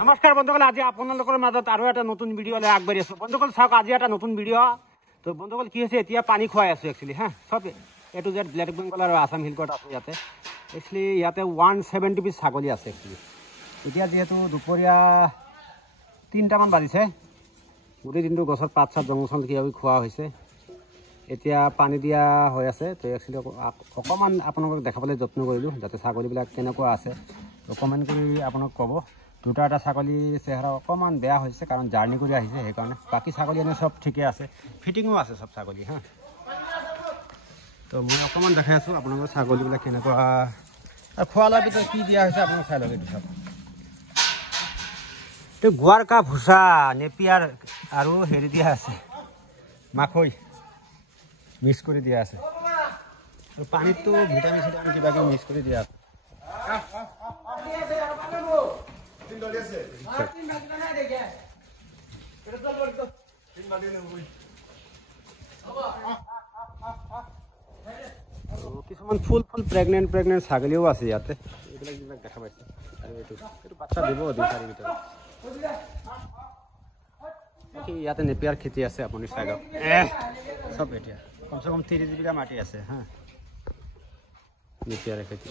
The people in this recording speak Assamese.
নমস্কাৰ বন্ধুসকল, আজি আপোনালোকৰ মাজত আৰু এটা নতুন ভিডিঅ'লৈ আগবাঢ়ি আছোঁ। বন্ধুসকল চাওক, আজি এটা নতুন ভিডিঅ'। তো বন্ধুসকল কি হৈছে, এতিয়া পানী খুৱাই আছোঁ একচুৱেলি হা। চব A to Z black Bengal আৰু আছাম হিলকট আছোঁ ইয়াতে। একচুৱেলি ইয়াতে 170 পিচ ছাগলী আছে একচুৱেলি। এতিয়া যিহেতু দুপৰীয়া 3টামান বাজিছে, গোটেই দিনটো গছৰ পাত চাত জংঘল কিবা খোৱা হৈছে। এতিয়া পানী দিয়া হৈ আছে। তো একচুৱেলি অকণমান আপোনালোকক দেখাবলৈ যত্ন কৰিলোঁ, যাতে ছাগলীবিলাক কেনেকুৱা আছে কমেণ্ট কৰি আপোনাক ক'ব। দুটা এটা ছাগলীৰ চেহেৰা অকণমান বেয়া হৈছে, কাৰণ জাৰ্ণি কৰি আহিছে সেইকাৰণে। বাকী ছাগলী এনেই চব ঠিকে আছে, ফিটিঙো আছে চব ছাগলী হা। তো মই অকণমান দেখাই আছোঁ আপোনালোকৰ ছাগলীবিলাক কেনেকুৱা। খোৱা লোৱাৰ ভিতৰত কি দিয়া হৈছে আপোনালোক চাই লওক। এইটো চাওক, এইটো গুৱাৰ কা ভুচা, নেপিয়াৰ আৰু হেৰি দিয়া আছে, মাকৈ মিক্স কৰি দিয়া আছে। আৰু পানীততো ভিটামিন চিটামিন কিবা কিবি মিক্স কৰি দিয়া আছে। কিছুমান ফুল প্ৰেগনেণ্ট ছাগলীও আছে ইয়াতে, এইবিলাক যিবিলাক দেখা পাইছে। আৰু এইটো বাচ্চা দিব 2-4 ভিতৰত। ইয়াতে নেপিয়াৰ খেতি আছে, আপুনি চাই লওক চব। এতিয়া কমচে কম 30 বিঘা মাটি আছে হা, নেপিয়াৰ খেতি।